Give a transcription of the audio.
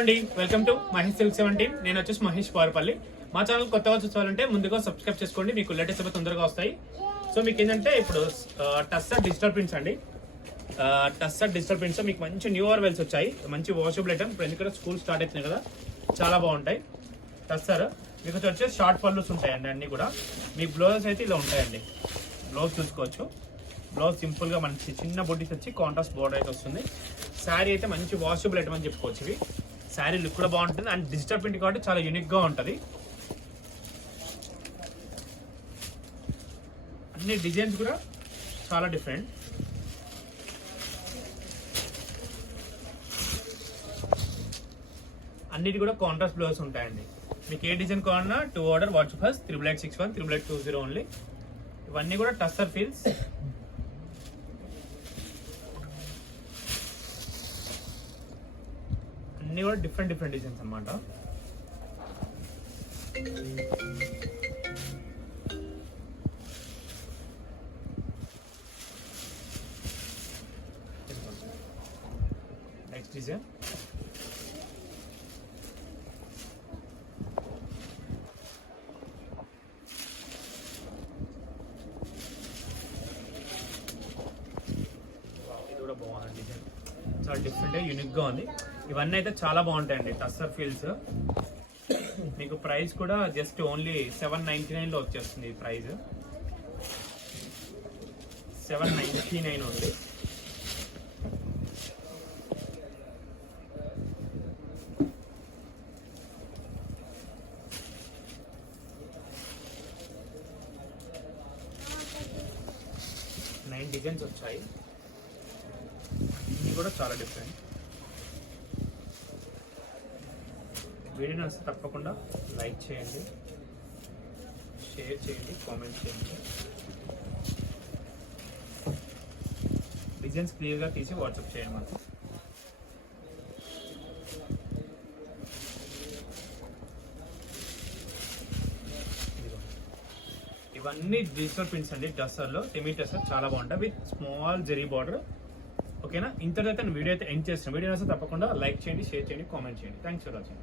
అండి welcome to Mahesh silk 17. నేను వచ్చేసి మహేష్ పారపల్లి. మా ఛానల్ కొత్తగా చూసాలంటే ముందుగా సబ్స్క్రైబ్ చేసుకోండి, మీకు లేటెస్ట్ అయితే తొందరగా వస్తాయి. సో మీకు ఏంటంటే ఇప్పుడు టస్సర్ డిజిటల్ ప్రింట్స్ అండి. టస్సర్ డిజిటల్ ప్రింట్స్ మీకు మంచి న్యూ అరైవల్స్ వచ్చాయి, మంచి వాషబుల్ ఐటమ్. ఇప్పుడు ఎందుకంటే స్కూల్ స్టార్ట్ అవుతున్నాయి కదా, చాలా బాగుంటాయి. టస్సర్ మీకు వచ్చేసి షార్ట్ పల్లూస్ ఉంటాయండి, అన్ని కూడా. మీ బ్లౌజెస్ అయితే ఇలా ఉంటాయండి. బ్లౌజ్ చూసుకోవచ్చు. బ్లౌజ్ సింపుల్ గా మంచి చిన్న బొడ్డీస్ వచ్చి కాంట్రాస్ట్ బోర్డర్ అయితే వస్తుంది. శారీ అయితే మంచి వాషబుల్ ఐటమ్ అని చెప్పుకోవచ్చు. ఇవి శారీ లుక్ కూడా బాగుంటుంది అండ్ డిజిటల్ ప్రింట్ కాబట్టి చాలా యూనిక్ గా ఉంటుంది. అన్ని డిజైన్స్ కూడా చాలా డిఫరెంట్. అన్నిటి కూడా కాంట్రాస్ట్ బ్లౌజ్ ఉంటాయండి. మీకు ఏ డిజైన్ కావాలన్నా 2 ఆర్డర్ వాట్సాప్ ఫస్ట్ 8861 8820 ఓన్లీ. ఇవన్నీ కూడా టస్సర్ ఫీల్స్. అన్ని కూడా డిఫరెంట్ డిజైన్స్ అన్నమాట. నెక్స్ట్ డిజైన్ ఇది కూడా బాగుంది. డిజైన్ చాలా డిఫరెంట్ యూనిక్ గా ఉంది. ఇవన్నీ అయితే చాలా బాగుంటాయండి టస్సర్ ఫీల్స్. మీకు ప్రైస్ కూడా జస్ట్ ఓన్లీ 799 లో వచ్చేస్తుంది. ప్రైస్ 799 ఉంది. నైన్ డిజైన్స్ వచ్చాయి. ఇది కూడా చాలా డిఫరెంట్. వీడియో నచ్చితే తప్పకుండా లైక్ చేయండి, షేర్ చేయండి, కామెంట్ చేయండి. డిజైన్స్ క్లియర్గా తీసి వాట్సాప్ చేయండి మాకు. ఇవన్నీ డిజిటల్ ప్రింట్స్ అండి. టస్సర్లో సెమీ టస్సర్ చాలా బాగుంటాయి విత్ స్మాల్ జెరీ బార్డర్. ఓకేనా? ఇంతలో అయితే వీడియో అయితే ఎండ్ చేస్తున్నాను. వీడియో నచ్చితే తప్పకుండా లైక్ చేయండి, షేర్ చేయండి, కామెంట్ చేయండి. Thanks for watching.